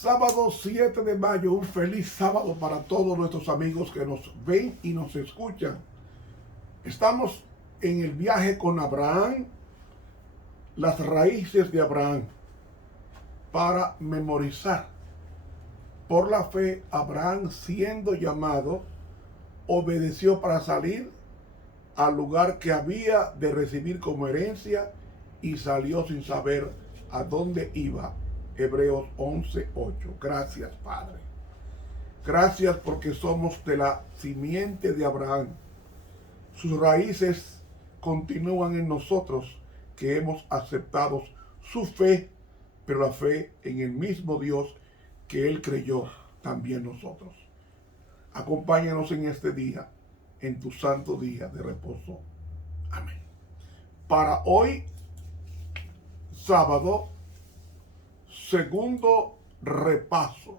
Sábado 7 de mayo, un feliz sábado para todos nuestros amigos que nos ven y nos escuchan. Estamos en el viaje con Abraham, las raíces de Abraham, para memorizar. Por la fe, Abraham, siendo llamado, obedeció para salir al lugar que había de recibir como herencia y salió sin saber a dónde iba. Hebreos 11:8. Gracias, Padre. Gracias porque somos de la simiente de Abraham. Sus raíces continúan en nosotros que hemos aceptado su fe, pero la fe en el mismo Dios que Él creyó, también nosotros. Acompáñanos en este día, en tu santo día de reposo. Amén. Para hoy, sábado, segundo repaso.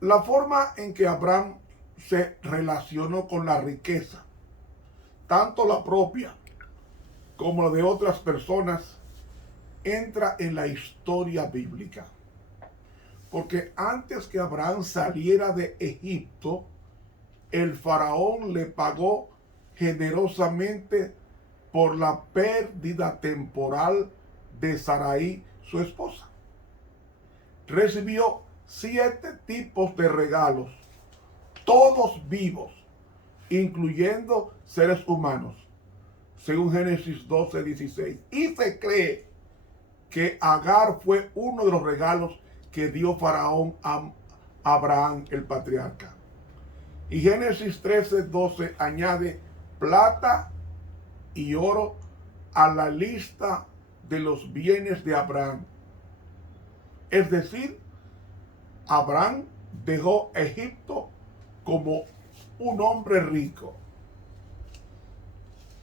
La forma en que Abraham se relacionó con la riqueza, tanto la propia como la de otras personas, entra en la historia bíblica. Porque antes que Abraham saliera de Egipto, el faraón le pagó generosamente por la pérdida temporal de Sarai, su esposa. Recibió 7 tipos de regalos, todos vivos, incluyendo seres humanos, según Génesis 12:16. Y se cree que Agar fue uno de los regalos que dio Faraón a Abraham, el patriarca. Y Génesis 13:12 añade plata y oro a la lista de los bienes de Abraham. Es decir, Abraham dejó Egipto como un hombre rico.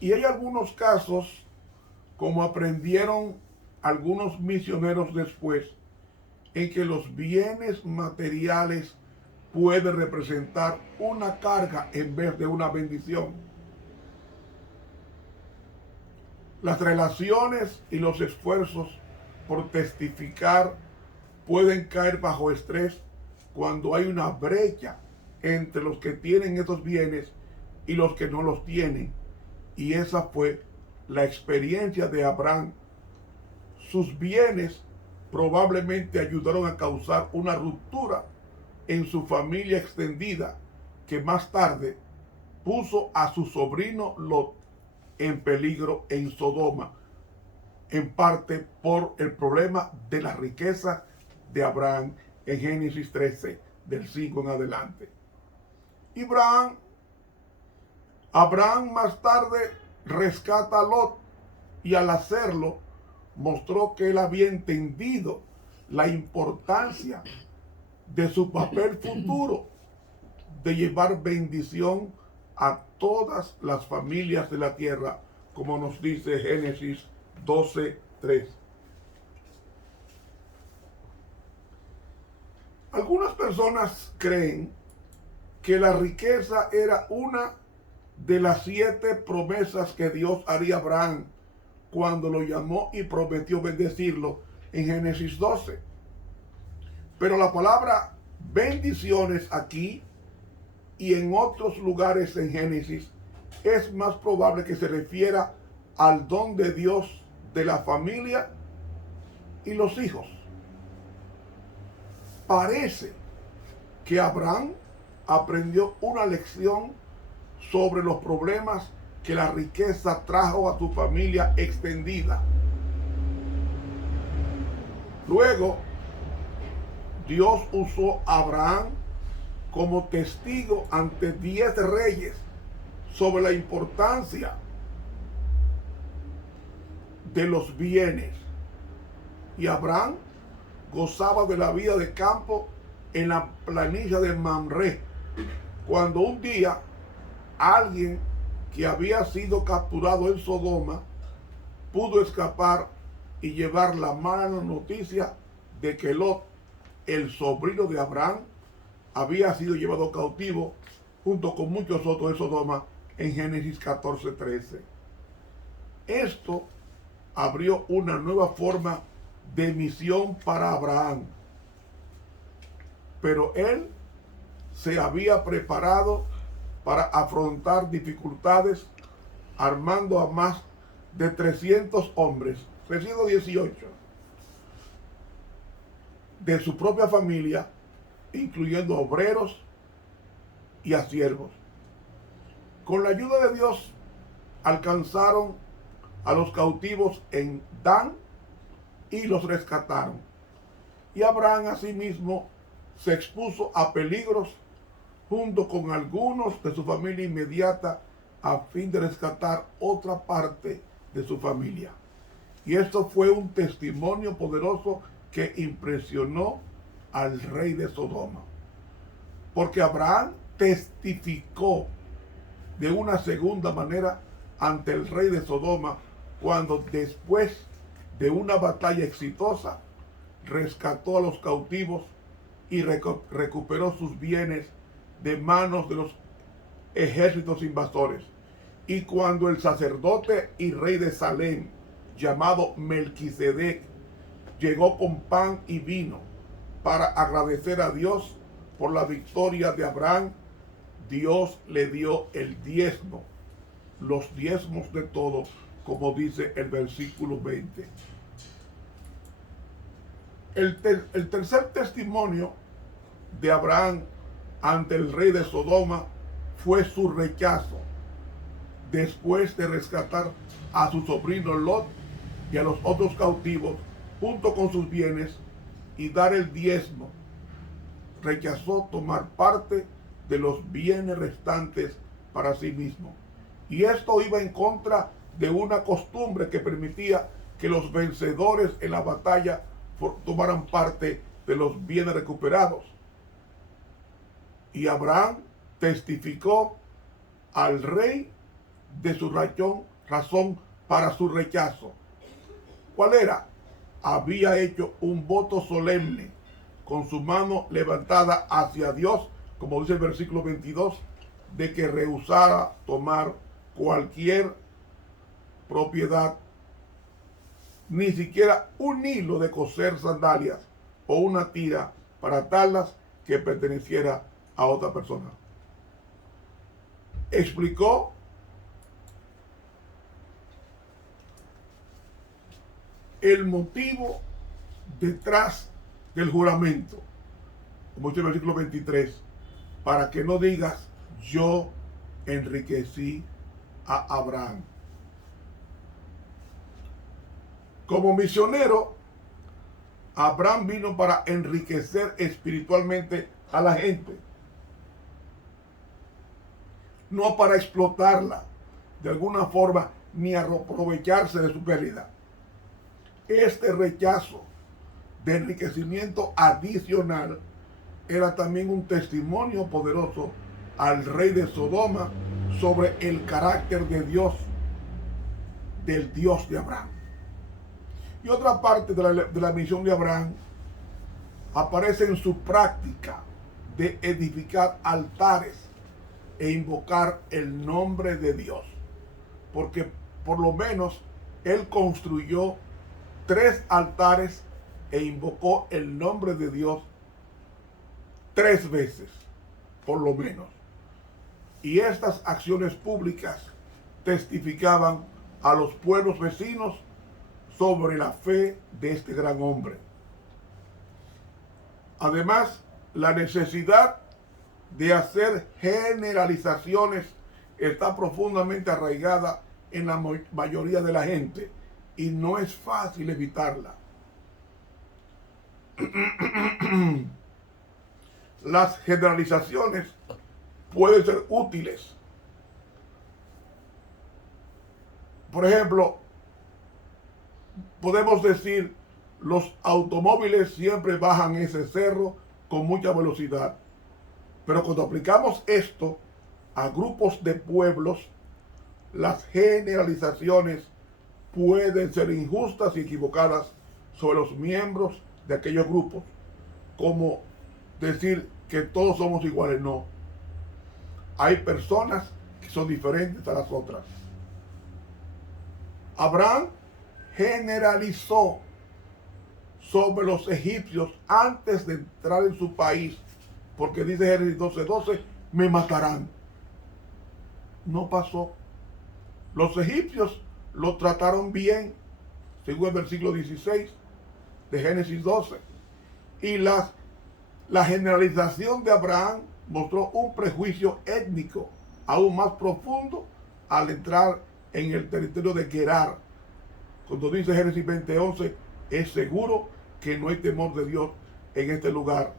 Y hay algunos casos, como aprendieron algunos misioneros después, en que los bienes materiales pueden representar una carga en vez de una bendición. Las relaciones y los esfuerzos por testificar pueden caer bajo estrés cuando hay una brecha entre los que tienen estos bienes y los que no los tienen. Y esa fue la experiencia de Abraham. Sus bienes probablemente ayudaron a causar una ruptura en su familia extendida, que más tarde puso a su sobrino Lot en peligro en Sodoma, en parte por el problema de la riqueza de Abraham en Génesis 13, del 5 en adelante. Y Abraham más tarde rescata a Lot, y al hacerlo mostró que él había entendido la importancia de su papel futuro de llevar bendición a todas las familias de la tierra, como nos dice Génesis 12:3. Algunas personas creen que la riqueza era una de las 7 promesas que Dios haría a Abraham cuando lo llamó y prometió bendecirlo en Génesis 12. Pero la palabra bendiciones aquí y en otros lugares en Génesis es más probable que se refiera al don de Dios de la familia y los hijos. Parece que Abraham aprendió una lección sobre los problemas que la riqueza trajo a su familia extendida. Luego, Dios usó a Abraham como testigo ante 10 reyes sobre la importancia de los bienes. Y Abraham gozaba de la vida de campo en la planilla de Mamre, cuando un día alguien que había sido capturado en Sodoma pudo escapar y llevar la mala noticia de que Lot, el sobrino de Abraham, había sido llevado cautivo junto con muchos otros de Sodoma en Génesis 14:13. Esto abrió una nueva forma de misión para Abraham. Pero él se había preparado para afrontar dificultades armando a más de 300 hombres, 318, de su propia familia, incluyendo obreros y a siervos. Con la ayuda de Dios alcanzaron a los cautivos en Dan y los rescataron. Y Abraham asimismo se expuso a peligros junto con algunos de su familia inmediata a fin de rescatar otra parte de su familia. Y esto fue un testimonio poderoso que impresionó al rey de Sodoma. Porque Abraham testificó de una segunda manera ante el rey de Sodoma cuando después de una batalla exitosa rescató a los cautivos y recuperó sus bienes de manos de los ejércitos invasores. Y cuando el sacerdote y rey de Salem, llamado Melquisedec, llegó con pan y vino para agradecer a Dios por la victoria de Abraham, Dios le dio el diezmo, los diezmos de todos, como dice el versículo 20. El tercer testimonio de Abraham ante el rey de Sodoma fue su rechazo después de rescatar a su sobrino Lot y a los otros cautivos junto con sus bienes y dar el diezmo. Rechazó tomar parte de los bienes restantes para sí mismo. Y esto iba en contra de una costumbre que permitía que los vencedores en la batalla tomaran parte de los bienes recuperados. Y Abraham testificó al rey de su razón para su rechazo. ¿Cuál era? Había hecho un voto solemne con su mano levantada hacia Dios, como dice el versículo 22, de que rehusara tomar cualquier propiedad, ni siquiera un hilo de coser sandalias o una tira para atarlas que perteneciera a otra persona. Explicó el motivo detrás del juramento, como dice el versículo 23, para que no digas yo enriquecí a Abraham. Como misionero, Abraham vino para enriquecer espiritualmente a la gente, no para explotarla de alguna forma ni aprovecharse de su pérdida. Este rechazo de enriquecimiento adicional era también un testimonio poderoso al rey de Sodoma sobre el carácter de Dios, del Dios de Abraham. Y otra parte de la misión de Abraham aparece en su práctica de edificar altares e invocar el nombre de Dios. Porque por lo menos él construyó 3 altares e invocó el nombre de Dios 3 veces, por lo menos. Y estas acciones públicas testificaban a los pueblos vecinos sobre la fe de este gran hombre. Además, la necesidad de hacer generalizaciones está profundamente arraigada en la mayoría de la gente y no es fácil evitarla. Las generalizaciones pueden ser útiles. Por ejemplo, podemos decir, los automóviles siempre bajan ese cerro con mucha velocidad. Pero cuando aplicamos esto a grupos de pueblos, las generalizaciones pueden ser injustas y equivocadas sobre los miembros de aquellos grupos. Como decir que todos somos iguales, no. Hay personas que son diferentes a las otras. Abraham generalizó sobre los egipcios antes de entrar en su país, porque dice Génesis 12:12, me matarán. No pasó. Los egipcios lo trataron bien, según el versículo 16 de Génesis 12. Y la generalización de Abraham mostró un prejuicio étnico aún más profundo al entrar en el territorio de Gerar. Cuando dice Génesis 20:11, es seguro que no hay temor de Dios en este lugar.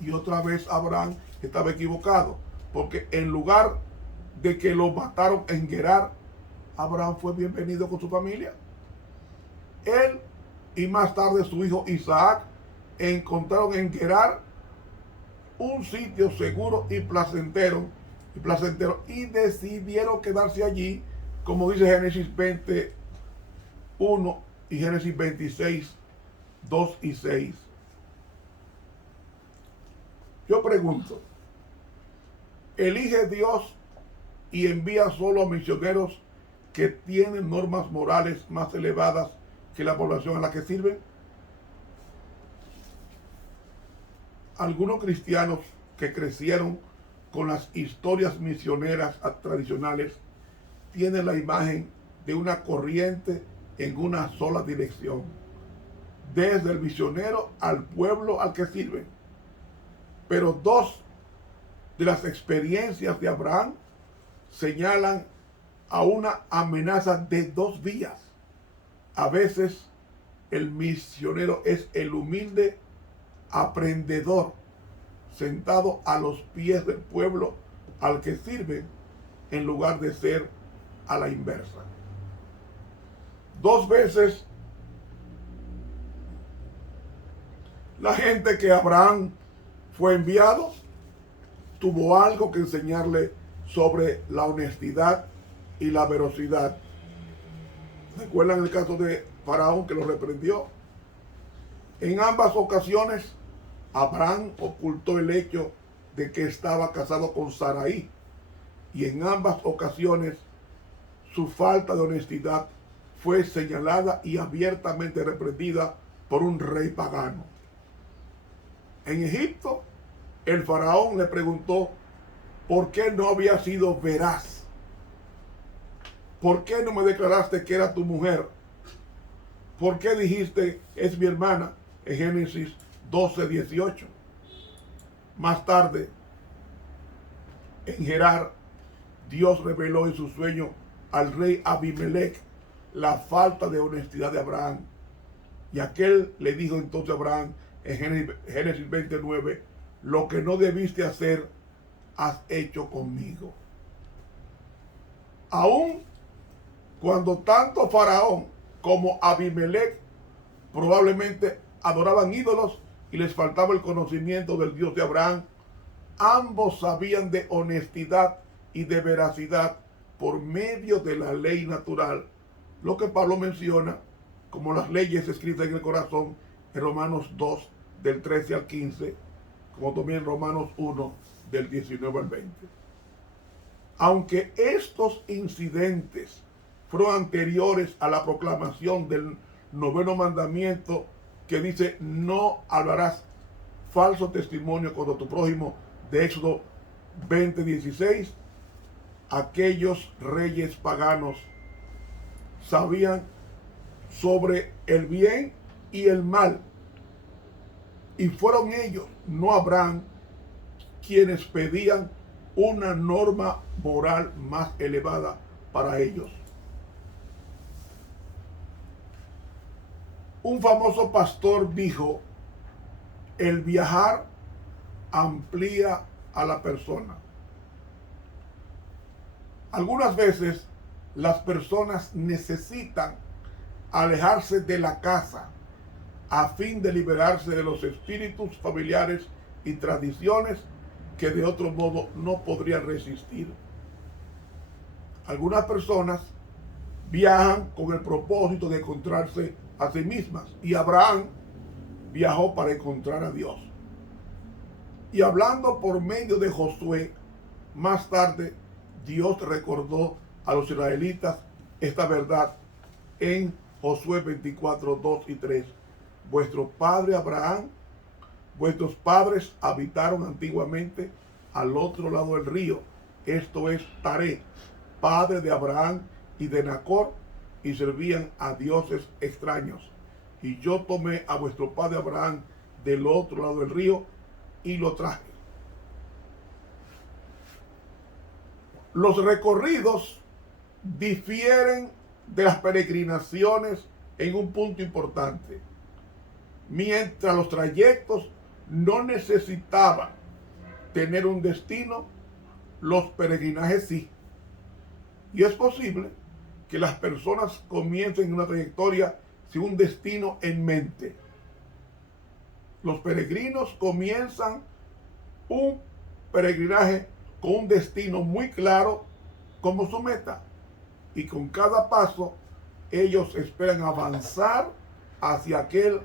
Y otra vez Abraham estaba equivocado, porque en lugar de que lo mataron en Gerar, Abraham fue bienvenido con su familia. Él y más tarde su hijo Isaac encontraron en Gerar un sitio seguro y placentero y decidieron quedarse allí, como dice Génesis 21 y Génesis 26, 2 y 6. Yo pregunto, ¿elige Dios y envía solo a misioneros que tienen normas morales más elevadas que la población a la que sirven? Algunos cristianos que crecieron con las historias misioneras tradicionales tienen la imagen de una corriente en una sola dirección, desde el misionero al pueblo al que sirven. Pero dos de las experiencias de Abraham señalan a una amenaza de dos vías. A veces el misionero es el humilde aprendedor sentado a los pies del pueblo al que sirve, en lugar de ser a la inversa. Dos veces la gente que Abraham fue enviado tuvo algo que enseñarle sobre la honestidad y la veracidad. ¿Recuerdan el caso de Faraón que lo reprendió? En ambas ocasiones, Abraham ocultó el hecho de que estaba casado con Sarai, y en ambas ocasiones su falta de honestidad fue señalada y abiertamente reprendida por un rey pagano. En Egipto, el faraón le preguntó por qué no había sido veraz. ¿Por qué no me declaraste que era tu mujer? ¿Por qué dijiste es mi hermana? En Génesis 12:18. Más tarde, en Gerar, Dios reveló en su sueño al rey Abimelech la falta de honestidad de Abraham. Y aquel le dijo entonces a Abraham en Génesis 29, lo que no debiste hacer, has hecho conmigo. Aún cuando tanto Faraón como Abimelech probablemente adoraban ídolos y les faltaba el conocimiento del Dios de Abraham, ambos sabían de honestidad y de veracidad por medio de la ley natural, lo que Pablo menciona como las leyes escritas en el corazón en Romanos 2 del 13 al 15, como también Romanos 1 del 19 al 20. Aunque estos incidentes fueron anteriores a la proclamación del noveno mandamiento que dice no hablarás falso testimonio contra tu prójimo, de Éxodo 20:16, aquellos reyes paganos sabían sobre el bien y el mal, y fueron ellos, no Abraham, quienes pedían una norma moral más elevada para ellos. Un famoso pastor dijo, el viajar amplía a la persona. Algunas veces las personas necesitan alejarse de la casa a fin de liberarse de los espíritus familiares y tradiciones que de otro modo no podrían resistir. Algunas personas viajan con el propósito de encontrarse a sí mismas, y Abraham viajó para encontrar a Dios. Y hablando por medio de Josué, más tarde Dios recordó a los israelitas esta verdad en Josué 24, 2 y 3. Vuestro padre Abraham, vuestros padres habitaron antiguamente al otro lado del río. Esto es Taré, padre de Abraham y de Nacor, y servían a dioses extraños. Y yo tomé a vuestro padre Abraham del otro lado del río y lo traje. Los recorridos difieren de las peregrinaciones en un punto importante. Mientras los trayectos no necesitaban tener un destino, los peregrinajes sí. Y es posible que las personas comiencen una trayectoria sin un destino en mente. Los peregrinos comienzan un peregrinaje con un destino muy claro como su meta. Y con cada paso ellos esperan avanzar hacia aquel,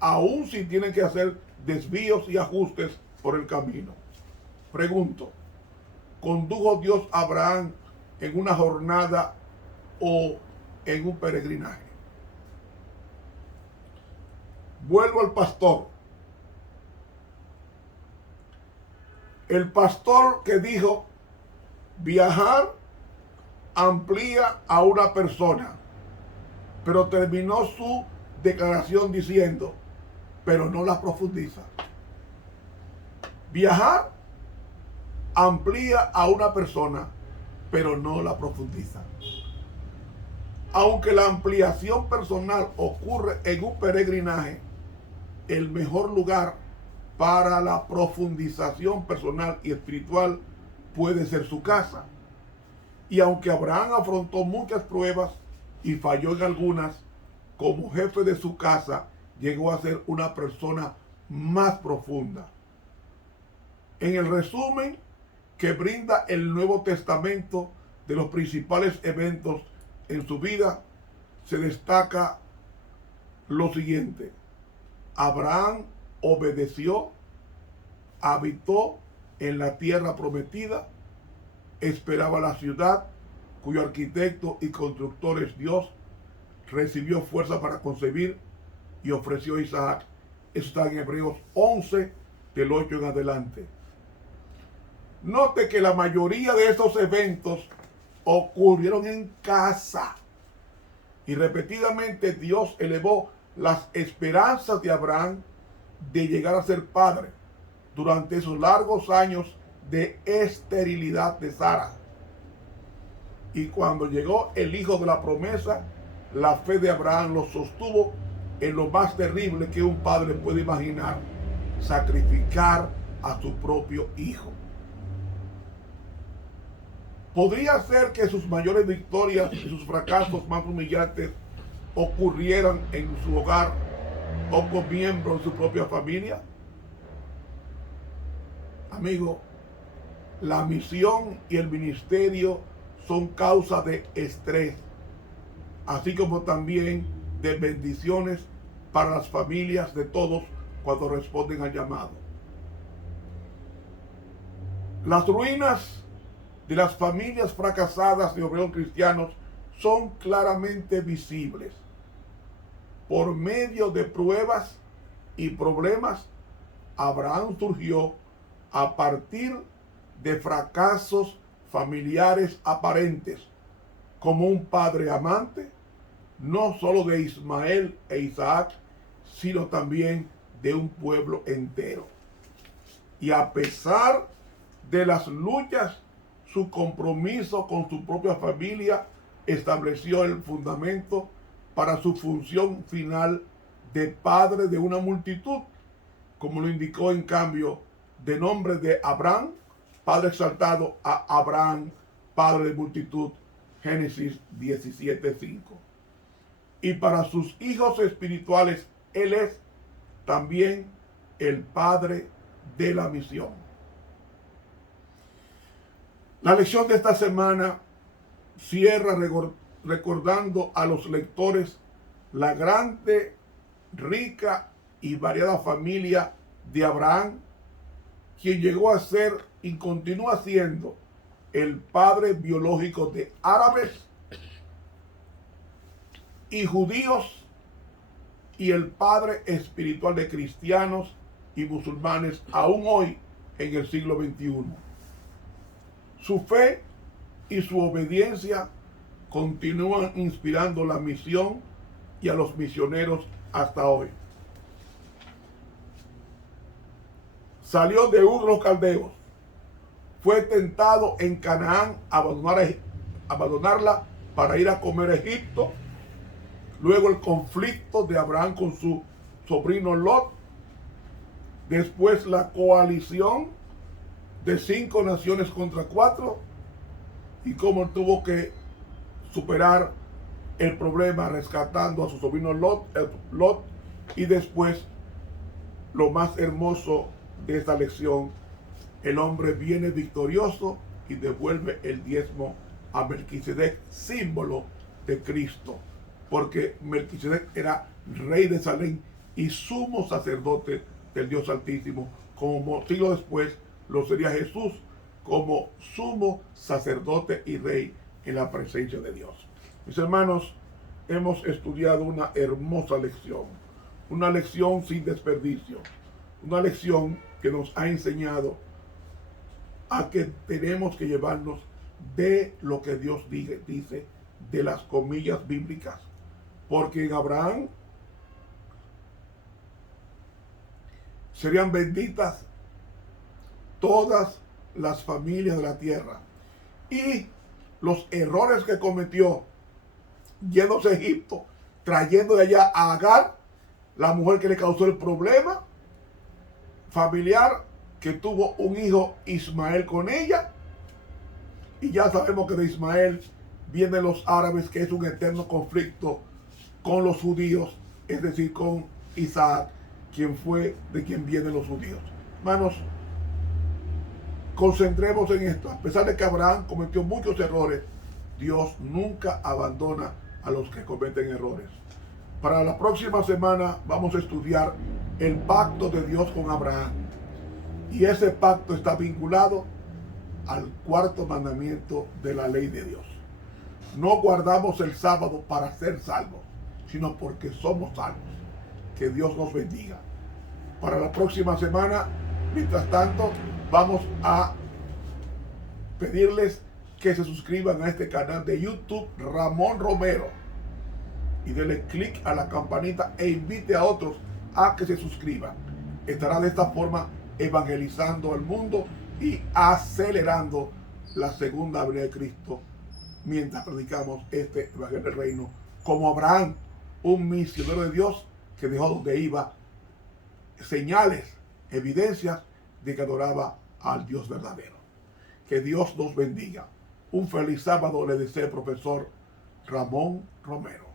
aun si tienen que hacer desvíos y ajustes por el camino. Pregunto, ¿condujo Dios a Abraham en una jornada o en un peregrinaje? Vuelvo al pastor. El pastor que dijo, viajar amplía a una persona, pero terminó su declaración diciendo, pero no la profundiza. Viajar amplía a una persona, pero no la profundiza. Aunque la ampliación personal ocurre en un peregrinaje, el mejor lugar para la profundización personal y espiritual puede ser su casa. Y aunque Abraham afrontó muchas pruebas y falló en algunas, como jefe de su casa llegó a ser una persona más profunda. En el resumen que brinda el Nuevo Testamento de los principales eventos en su vida, se destaca lo siguiente. Abraham obedeció, habitó en la tierra prometida, esperaba la ciudad cuyo arquitecto y constructor es Dios, recibió fuerza para concebir y ofreció a Isaac. Eso está en Hebreos 11, del 8 en adelante. Note que la mayoría de estos eventos ocurrieron en casa. Y repetidamente Dios elevó las esperanzas de Abraham de llegar a ser padre durante esos largos años de esterilidad de Sara. Y cuando llegó el hijo de la promesa, la fe de Abraham lo sostuvo en lo más terrible que un padre puede imaginar: sacrificar a su propio hijo. Podría ser que sus mayores victorias y sus fracasos más humillantes ocurrieran en su hogar o con miembros de su propia familia. Amigo, la misión y el ministerio son causa de estrés, así como también de bendiciones para las familias de todos cuando responden al llamado. Las ruinas de las familias fracasadas de obreros cristianos son claramente visibles. Por medio de pruebas y problemas, Abraham surgió a partir de fracasos familiares aparentes, como un padre amante, no solo de Ismael e Isaac, sino también de un pueblo entero. Y a pesar de las luchas, su compromiso con su propia familia estableció el fundamento para su función final de padre de una multitud, como lo indicó en cambio de nombre de Abraham, padre exaltado, a Abraham, padre de multitud, Génesis 17:5. Y para sus hijos espirituales, él es también el padre de la misión. La lección de esta semana cierra recordando a los lectores la grande, rica y variada familia de Abraham, quien llegó a ser y continúa siendo el padre biológico de árabes, y judíos y el padre espiritual de cristianos y musulmanes aún hoy en el siglo XXI. Su fe y su obediencia continúan inspirando la misión y a los misioneros hasta hoy. Salió de Ur de los Caldeos, fue tentado en Canaán a abandonarla para ir a comer a Egipto. Luego el conflicto de Abraham con su sobrino Lot. Después la coalición de 5 naciones contra 4 y cómo tuvo que superar el problema rescatando a su sobrino Lot. Y después, lo más hermoso de esta lección, el hombre viene victorioso y devuelve el diezmo a Melquisedec, símbolo de Cristo, porque Melquisedec era rey de Salem y sumo sacerdote del Dios Altísimo, como siglo después lo sería Jesús como sumo sacerdote y rey en la presencia de Dios. Mis hermanos, hemos estudiado una hermosa lección, una lección sin desperdicio, una lección que nos ha enseñado a que tenemos que llevarnos de lo que Dios dice, de las comillas bíblicas, porque en Abraham serían benditas todas las familias de la tierra. Y los errores que cometió yéndose a Egipto, trayendo de allá a Agar, la mujer que le causó el problema familiar, que tuvo un hijo Ismael con ella. Y ya sabemos que de Ismael vienen los árabes, que es un eterno conflicto con los judíos, es decir, con Isaac, quien fue de quien vienen los judíos. Hermanos, concentremos en esto. A pesar de que Abraham cometió muchos errores, Dios nunca abandona a los que cometen errores. Para la próxima semana vamos a estudiar el pacto de Dios con Abraham. Y ese pacto está vinculado al 4º mandamiento de la ley de Dios. No guardamos el sábado para ser salvos, sino porque somos salvos. Que Dios nos bendiga. Para la próxima semana, mientras tanto, vamos a pedirles que se suscriban a este canal de YouTube, Ramón Romero, y denle clic a la campanita e invite a otros a que se suscriban. Estará de esta forma evangelizando al mundo y acelerando la segunda venida de Cristo mientras predicamos este evangelio del reino, como Abraham, un misionero de Dios que dejó donde iba señales, evidencias de que adoraba al Dios verdadero. Que Dios nos bendiga. Un feliz sábado le desea el profesor Ramón Romero.